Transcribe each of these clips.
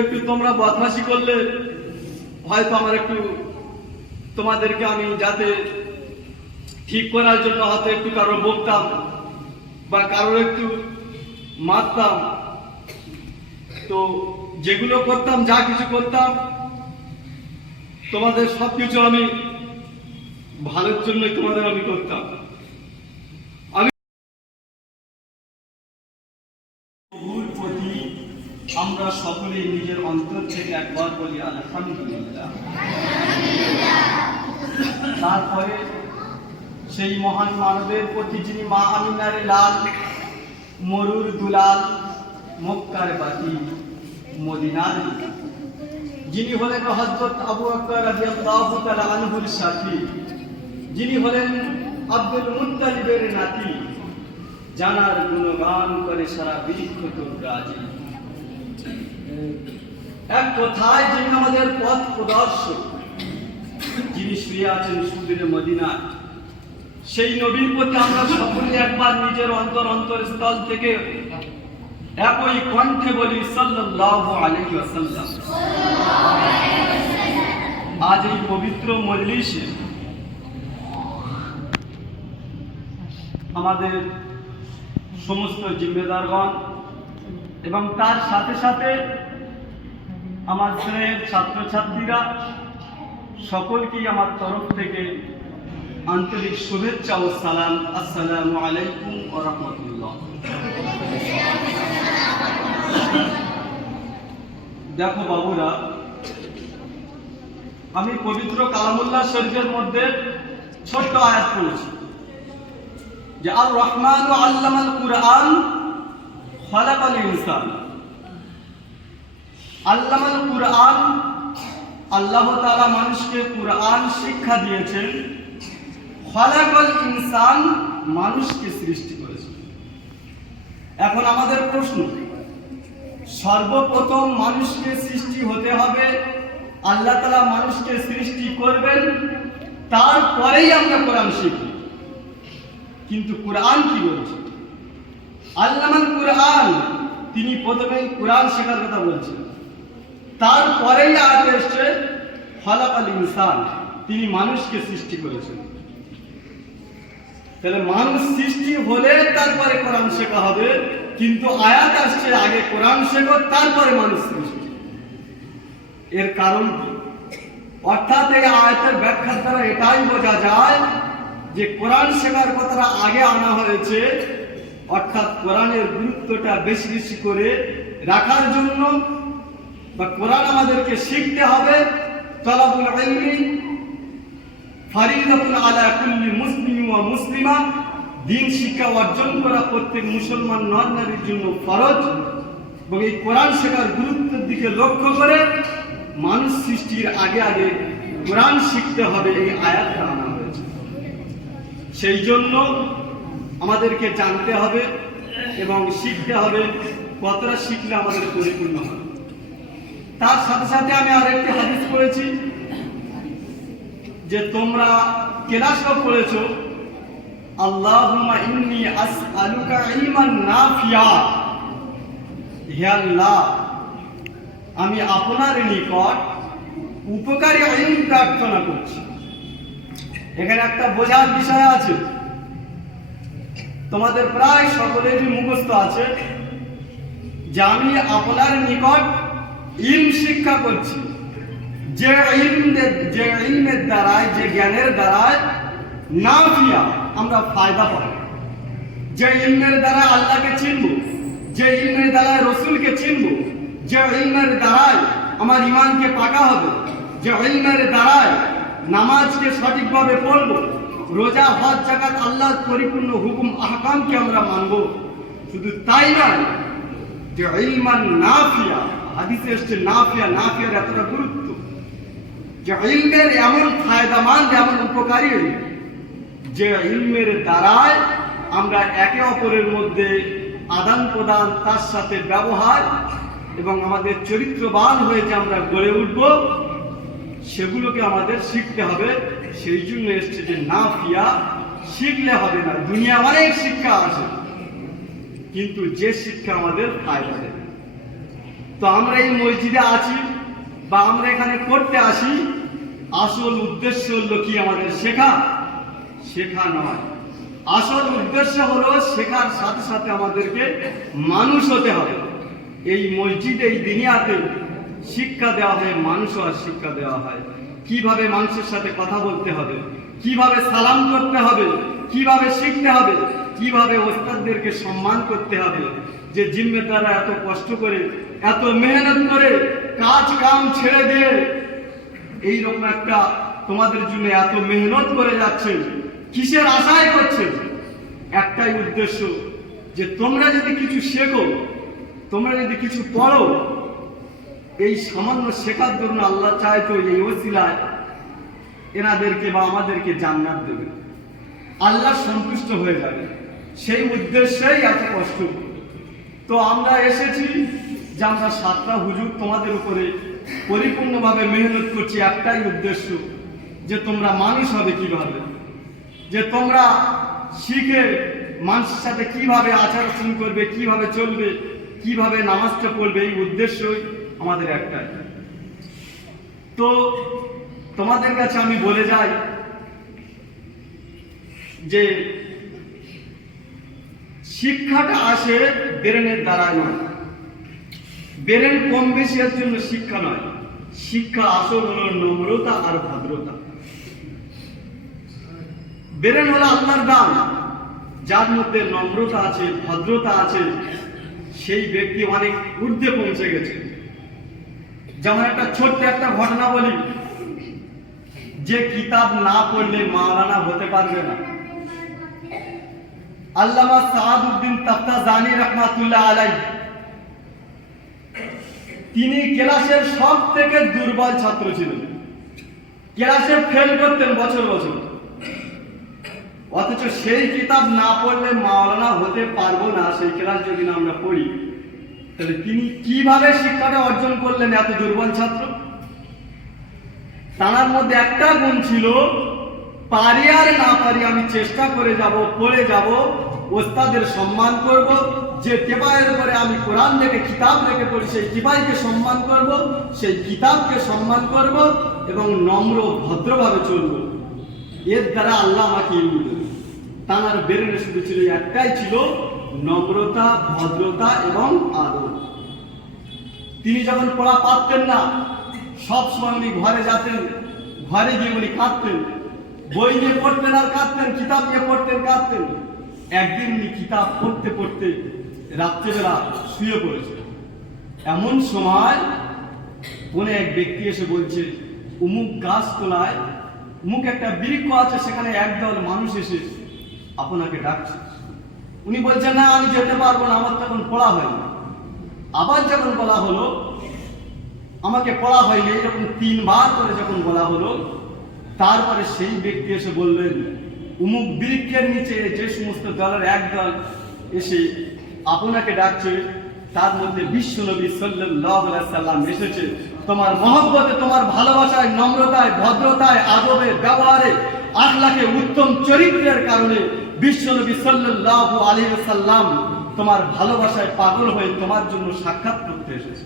একটু তোমরা বদমাশি করলে হয়তো আমার একটু তোমাদেরকে আমি যাতে ঠিক করার জন্য হয়তো একটু কারো বকতাম বা কারোর একটু মারতাম। তো যেগুলো করতাম, যা কিছু করতাম, তোমাদের সবকিছু আমি ভালোর জন্যই তোমাদের আমি করতাম। আমি প্রভুর প্রতি আমরা সকলেই নিজের অন্তর থেকে একবার বলি আলহামদুলিল্লাহ। তারপরে সেই মহান মানবের প্রতি যিনি মা আমিনার লাল, মরুর দুলাল, মক্কার বাতি, মদিনার, যিনি হলেন হযরত আবু বকর রাদিয়াল্লাহু তাআলা আনহুর সাথী, যিনি হলেন আব্দুল মুত্তালিবের নাতি, জানার গুণগান করে সারা বৃক্ষ রাজি। এক কথায় যিনি আমাদের পথ প্রদর্শক, যিনি শুয়ে আছেন সুদূরে মদিনায়, সেই নবীর প্রতি আমরা সকলে একবার নিজের অন্তরস্থল থেকে একই কণ্ঠে বলি সাল্লাল্লাহু আলাইহি ওয়াসাল্লাম। আজ এই পবিত্র মজলিসে আমাদের সমস্ত জিম্মেদারগণ এবং তার সাথে সাথে আমার শ্রেণীর ছাত্রছাত্রীরা সকলকেই আমার তরফ থেকে আন্তরিক শুভেচ্ছা ও সালাম। আসসালামু আলাইকুম ওয়া রাহমাতুল্লাহ। দেখো বাবুরা, আমি পবিত্র কালামুল্লাহ শরীফের মধ্যে ছোট্ট আয়াত পড়েছি যে আর রহমান আল্লামাল কুরআন খালাকাল ইনসান। আল্লামাল কুরআন, আল্লাহ তাআলা মানুষকে কুরআন শিক্ষা দিয়েছেন। খালাকাল ইনসান, মানুষকে সৃষ্টি করেছেন। এখন আমাদের প্রশ্ন, সর্বপ্রথম মানুষকে সৃষ্টি হতে হবে, আল্লাহ তাআলা মানুষকে সৃষ্টি করবেন, তারপরেই আমরা কোরআন শিখব। কিন্তু কোরআন কি বলছে? আল্লামাল কুরআন, তিনি প্রথমেই কোরআন শেখার কথা বলছেন, তারপরেই আয়াত এসেছে খালাকাল ইনসান, তিনি মানুষকে সৃষ্টি করেছেন। তাহলে মানুষ সৃষ্টি হলে তারপরে কোরআন শেখা হবে, কিন্তু আয়াত আসছে আগে কোরআন শেখো তারপরে মানুষ সৃষ্টি। এর কারণ কি? অর্থাৎ এই আয়াতের ব্যাখ্যার দ্বারা এটাই বোঝা যায় যে কোরআন শেখার কথাটা আগে আনা হয়েছে, অর্থাৎ কোরআনের গুরুত্বটা বেশি বেশি করে রাখার জন্য, বা কোরআন আমাদেরকে শিখতে হবে। তালাবুল ইলমি ফারিদাতুন আলা কুল্লি মুসলিম ওয়া মুসলিমা, দ্বীন শিক্ষা অর্জন করা প্রত্যেক মুসলমান নর নারীর জন্য ফরজ। এবং এই কোরআন শেখার গুরুত্বের দিকে লক্ষ্য করে মানুষ সৃষ্টির আগে আগে কোরআন শিখতে হবে, এই আয়াতটা আনা হয়েছে। সেই জন্য আমাদেরকে জানতে হবে এবং শিখতে হবে। কতটা শিখলে আমাদের পরিপূর্ণ হবে। তার সাথে সাথে আমি আরেকটি হাদিস পড়েছি যে তোমরা ক্লাসও পড়েছো, আল্লাহুম্মা ইন্নী আসআলুকা ইলমান নাফিয়া, হে আল্লাহ, আমি আপনার নিকট উপকারী ইলম প্রার্থনা করছি। এখানে একটা বোঝার বিষয় আছে, তোমাদের প্রায় সকলেরই মুখস্থ আছে যে আমি আপনার নিকট ইলম শিক্ষা করছি, যে ইলমের দ্বারায়, যে জ্ঞানের দ্বারায় নাফিয়া, আমরা ফায়দা পাবো। যে ইলমের দ্বারা আল্লাহকে চিনব, যে ইলমের দ্বারা রসুলকে চিনব, যে ইলমের দ্বারায় আমার ইমানকে পাকা হবে, যে ইলমের দ্বারায় নামাজকে সঠিকভাবে পড়ব, রোজা হজ যাকাত আল্লাহর পরিপূর্ণ হুকুম আহকামকে আমরা মানব। শুধু তাই নয়, যে ইলমান নাফিয়া, হাদিসে এসেছে নাফিয়া, নাফিয়ার এতটা গুরুত্ব যে ইলমের এমন ফায়দামন্দ, এমন উপকারী, যে ইলমের দ্বারায় আমরা একে অপরের মধ্যে আদান প্রদান, তার সাথে ব্যবহার এবং আমাদের চরিত্রবান হয়ে যে আমরা গড়ে উঠব, সেগুলোকে আমাদের শিখতে হবে। সেই জন্য এসছে যে নাফিয়া, শিখলে হবে না। দুনিয়া অনেক শিক্ষা আছে, কিন্তু যে শিক্ষা আমাদের ফায়দা দেবে, তো আমরা এই মসজিদে আছি বা আমরা এখানে পড়তে আসি, আসল উদ্দেশ্য হলো কি আমাদের শেখা? শেখা নয়। আসল উদ্দেশ্য হলো শেখার সাথে সাথে আমাদেরকে মানুষ হতে হবে। এই মসজিদে, এই দুনিয়াতে শিক্ষা দেওয়া হয়, মানুষ হওয়ার শিক্ষা দেওয়া হয়। কিভাবে মানুষের সাথে কথা বলতে হবে, কিভাবে সালাম করতে হবে, কিভাবে শিখতে হবে, কিভাবে ওস্তাদদেরকে সম্মান করতে হবে। যে জিম্মেদাররা এত কষ্ট করে, এত মেহনত করে, কাজ কাম ছেড়ে দিয়ে এইরকম একটা তোমাদের জন্য এত মেহনত করে যাচ্ছে, কিসের আশায় করছে? একটাই উদ্দেশ্য, যে তোমরা যদি কিছু শেখো, তোমরা যদি কিছু পড়ো, এই সামান্য শেখার জন্য আল্লাহ চায় তো এই ওসিলায় এনাদেরকে বা আমাদেরকে জান্নাত দেবে, আল্লাহ সন্তুষ্ট হয়ে যাবে। সেই উদ্দেশ্যেই এত কষ্ট। তো আমরা এসেছি যে আমরা 7টা হুজুর তোমাদের উপরে পরিপূর্ণভাবে মেহনত করছি, একটাই উদ্দেশ্য, যে তোমরা মানুষ হবে কিভাবে, যে তোমরা শিখে মানুষের সাথে কিভাবে আচার আচরণ করবে, কিভাবে চলবে, কিভাবে নামাজটা পড়বে। এই উদ্দেশ্যই আমাদের একটাই। তো তোমাদের কাছে আমি বলে যাই যে শিক্ষাটা আসে ব্রেনের দ্বারা নয়, ব্রেন কম বেশি এর জন্য শিক্ষা নয়। শিক্ষা আসল হলো নম্রতা আর ভদ্রতা। ব্রেন হলো আল্লাহর দান, যার মধ্যে নম্রতা আছে, ভদ্রতা আছে, সেই ব্যক্তি অনেক ঊর্ধ্বে পৌঁছে গেছে। যেমন একটা ছোট্ট একটা ঘটনা বলি, যে কিতাব না পড়লে মাওলানা হতে পারবে না। আল্লামা সাআদউদ্দিন তাফতাজানি রাহমাতুল্লাহ আলাইহি, তিনি ক্লাসের সব থেকে দুর্বল ছাত্র ছিলেন, ক্লাসে ফেল করতেন বছর বছর। অথচ সেই কিতাব না পড়লে মাওলানা হতে পারবো না, সেই ক্লাস যদি না আমরা পড়ি, তাহলে তিনি কিভাবে শিক্ষাটা অর্জন করলেন? এত দুর্বল ছাত্র। তার মধ্যে একটা গুণ ছিল, পারি আর না পারি আমি চেষ্টা করে যাব, পড়ে যাব, ওস্তাদের সম্মান করব, যে টেপায়ের উপরে আমি কোরআন রেখে কিতাব রেখে পড়ি সেই টিপাইকে সম্মান করব, সেই কিতাবকে সম্মান করব এবং নম্র ভদ্রভাবে চলব। এর দ্বারা আল্লাহ আমাকে ইলম দেবে। তার ব্রেনে শুধু ছিল একটাই, ছিল নম্রতা, ভদ্রতা এবং আদর। তিনি যখন পড়া পারতেন না, সব সময় উনি ঘরে যেতেন, ঘরে গিয়ে উনি কাঁদতেন, বই নিয়ে পড়তেন আর কাঁদতেন, কিতাব নিয়ে পড়তেন, কাঁদতেন। একদিন উনি কিতাব পড়তে পড়তে রাত্রেবেলা শুয়ে পড়েছে। এমন সময় কোন এক ব্যক্তি এসে বলছে, অমুক গাছ তোলায় অমুক একটা বৃক্ষ আছে, সেখানে একদল মানুষ এসে আপনাকে ডাকছে। উনি বলছেন, না আমি যেতে পারবো না, আমার তখন পড়া হয়নি। আবার যখন বলা হলো, আমাকে পড়া হয়নি, এরকম 3 বার করে যখন বলা হলো, তারপরে সেই ব্যক্তি এসে বললেন, অমুক বৃক্ষের নিচে যে সমস্ত দলের একদল এসে আপনাকে ডাকছে, তার মধ্যে বিশ্বনবী সাল্লাল্লাহু আলাইহি সাল্লাম এসেছে। তোমার মহব্বতে, তোমার ভালোবাসায়, নম্রতায়, ভদ্রতায়, আদবে, ব্যবহারে, আখলাকে, উত্তম চরিত্রের কারণে বিশ্বনবী সাল্লাল্লাহু আলাইহি সাল্লাম তোমার ভালোবাসায় পাগল হয়ে তোমার জন্য সাক্ষাৎ করতে এসেছে।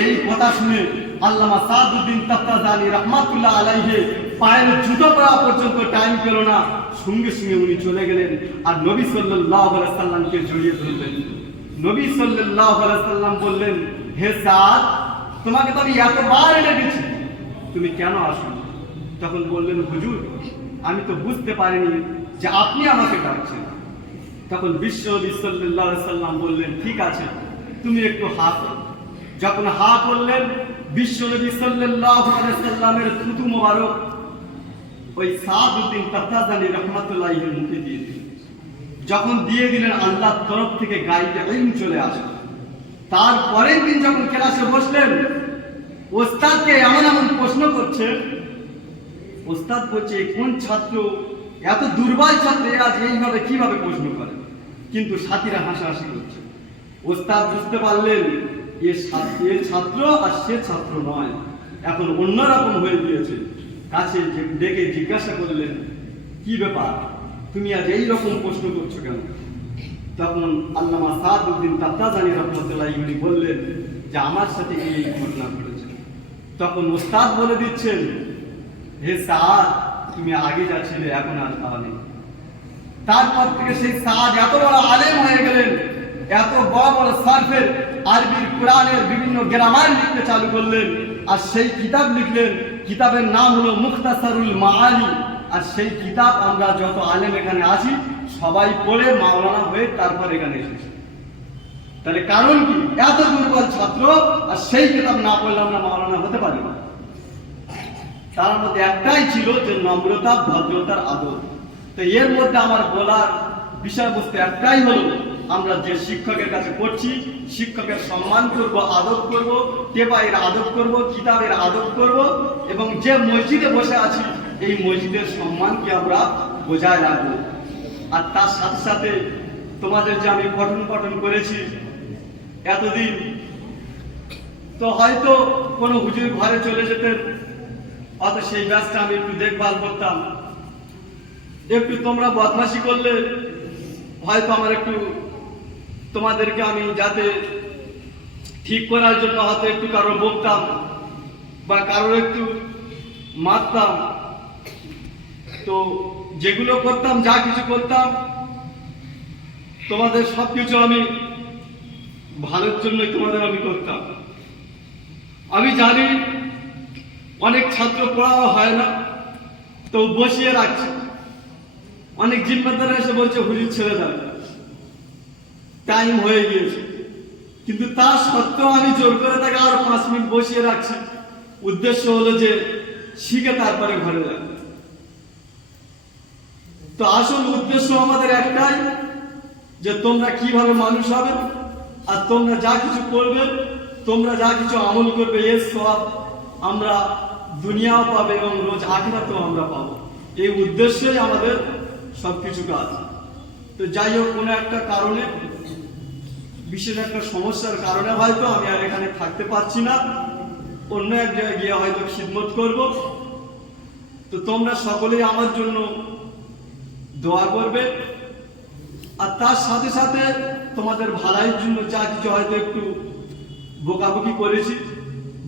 এই কথা শুনে আল্লামা সাআদউদ্দিন তাফতাজানি রাহমাতুল্লাহ আলাইহি পায়ের জুতো পরা পর্যন্ত টাইম পেল না, সঙ্গে সঙ্গে উনি চলে গেলেন আর নবী সাল্লাল্লাহু আলাইহি সাল্লামকে জড়িয়ে ধরলেন। নবী সাল্লাল্লাহু আলাইহি সাল্লাম বললেন, হে সাদ, তোমাকে তো আমি এতবার ডেকেছি, তুমি কেন আসো? তখন বললেন, হুজুর আমি তো বুঝতে পারিনি যে আপনি আমাকে ডাকছেন। তখন বিশ্বনবী সাল্লাল্লাহু আলাইহি সাল্লাম বললেন, ঠিক আছে তুমি একটু হা করো। যখন হা করলেন, বিশ্বনবী সাল্লাল্লাহু আলাইহি সাল্লামের থুতু মোবারক ওই সাআদউদ্দিন তাফতাজানি রাহমাতুল্লাহ আলাইহির মুখে দিয়ে দিলেন। যখন দিয়ে দিলেন, আল্লাহর তরফ থেকে গায়েবে ইলম চলে আসে। তারপরের দিন যখন ক্লাসে বসলেন, ওস্তাদকে এমন এমন প্রশ্ন করছে, ওস্তাদ বলছে, কোন ছাত্র এত দুর্বল ছাত্র, আজ এইভাবে কিভাবে প্রশ্ন করে? কিন্তু সাথীরা হাসাহাসি করছে। ওস্তাদ বুঝতে পারলেন এ ছাত্র আর সে ছাত্র নয়, এখন অন্যরকম হয়ে গিয়েছে। কাছে ডেকে জিজ্ঞাসা করলেন, কি ব্যাপার, তুমি আজ এইরকম প্রশ্ন করছো কেন? তখন আল্লামা সাআদউদ্দিন তাফতাজানি রাহমাতুল্লাহ আলাইহি বললেন যে আমার সাথে এই ঘটনা ঘটেছে। তখন ওস্তাদ বলে দিচ্ছেন, হে সাদ, তুমি আগে যা ছিলে এখন আর তা নেই। তারপর থেকে সেই সাদ এত বড় আলেম হয়ে গেলেন, এত বড় বড় সার্ফের আরবির কোরআনের বিভিন্ন গ্রামার লিখতে চালু করলেন, আর সেই কিতাব লিখলেন। কিতাবের নাম হলো মুখতাসারুল মাআলি। আর সেই কিতাব আমরা যত আলেম এখানে আছি সবাই পড়ে মাওলানা হয়ে তারপর এখানে এসেছি। তাহলে কারণ কি? এত দুর্বল ছাত্র, আর সেই কিতাব না পড়লে আমরা মাওলানা হতে পারি না। তার মধ্যে একটাই ছিল যে নম্রতা, ভদ্রতার আদর। তো এর মধ্যে আমার বলার বিষয়বস্তু একটাই হলো, আমরা যে শিক্ষকের কাছে পড়ছি, শিক্ষকের সম্মান করব, আদব করব, টেপাইয়ের আদব করব, কিতাবের আদব করব, এবং যে মসজিদে বসে আছি এই মসজিদের সম্মানকে আমরা বজায় রাখবো। আর তার সাথে সাথে তোমাদের যে আমি পঠন পঠন করেছি এতদিন, তো হয়তো কোনো হুজুর ঘরে চলে যেতেন, অত সেই ব্যাচটা আমি একটু দেখভাল করতাম। একটু তোমরা বদমাশি করলে হয়তো আমার একটু তোমাদেরকে আমি যাতে ঠিক করার জন্য হয়তো একটু কারো বকতাম বা কারো একটু মারতাম। তো যেগুলো করতাম, যা কিছু করতাম, তোমাদের সবকিছু আমি ভালোর জন্যই তোমাদের আমি করতাম। আমি জানি অনেক ছাত্র পড়াও হয় না, তো বসিয়ে রাখছে। অনেক জিম্মেদার এসে বলছে হুজুর ছেড়ে দেন, টাইম হয়ে গিয়েছে। কিন্তু তা সত্ত্বেও আমি জোর করে তাকে আরো 5 মিনিট বসিয়ে রাখছি। উদ্দেশ্য হলো যে শিখে তারপরে ঘরে যাবে। তো আসল উদ্দেশ্য আমাদের একটাই, যে তোমরা কিভাবে মানুষ হবে, আর তোমরা যা কিছু করবে, তোমরা যা কিছু আমল করবে, এর সওয়াব আমরা দুনিয়াও পাবে এবং রোজ আখিরাতেও আমরা পাবো। এই উদ্দেশ্যেই আমাদের সবকিছু কাজ। তো যাই হোক, কোনো একটা কারণে, বিশেষ একটা সমস্যার কারণে হয়তো আমি আর এখানে থাকতে পারছি না, অন্য এক জায়গায় গিয়ে হয়তো খিদমত করব। তো তোমরা সকলেই আমার জন্য দোয়া করবে, আর তার সাথে সাথে তোমাদের ভালোর জন্য যা কিছু হয়তো একটু বকাবকি করেছি,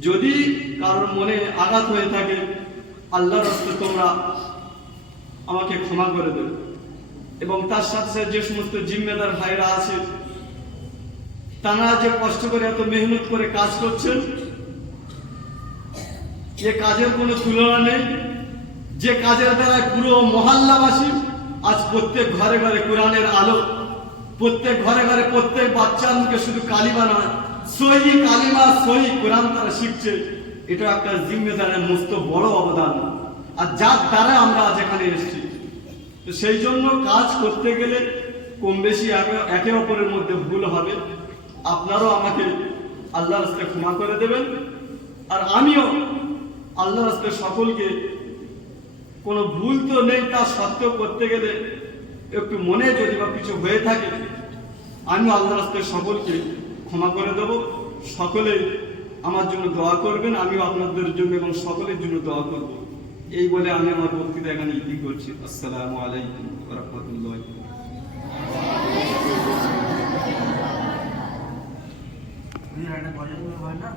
যদি কারোর মনে আঘাত হয়ে থাকে, আল্লাহর রাস্তে তোমরা আমাকে ক্ষমা করে দেবে। এবং তার সাথে সাথে যে সমস্ত জিম্মেদার ভাইরা আছে, তারা যে কষ্ট করে এত মেহনত করে কাজ করছেন, এ কাজের কোনো তুলনা নেই। যে কাজের দ্বারা পুরো মহল্লাবাসী আজ প্রত্যেক ঘরে ঘরে কোরআনের আলো, প্রত্যেক ঘরে ঘরে প্রত্যেক বাচ্চার মুখে শুধু কালিমা নয়, সহি কালিমা, সহি কোরআন তারা শিখছে। এটা একটা জিম্মেদারের মস্ত বড় অবদান, আর যার দ্বারা আমরা আজ এখানে এসেছি। তো সেই জন্য কাজ করতে গেলে কম বেশি একে অপরের মধ্যে ভুল হবে। আপনারাও আমাকে আল্লাহর রাস্তে ক্ষমা করে দেবেন, আর আমিও আল্লাহর রাস্তে সকলকে, কোনো ভুল তো নেই, তা সত্ত্বেও করতে গেলে একটু মনে যদি বা কিছু হয়ে থাকে, আমিও আল্লাহর রাস্তে সকলকে ক্ষমা করে দেব। সকলে আমার জন্য দোয়া করবেন, আমিও আপনাদের জন্য এবং সকলের জন্য দোয়া করব। এই বলে আমি আমার বক্তৃতা এখানে ইতি করছি। আসসালামু আলাইকুম ওয়া রাহমাতুল্লাহি। হয় না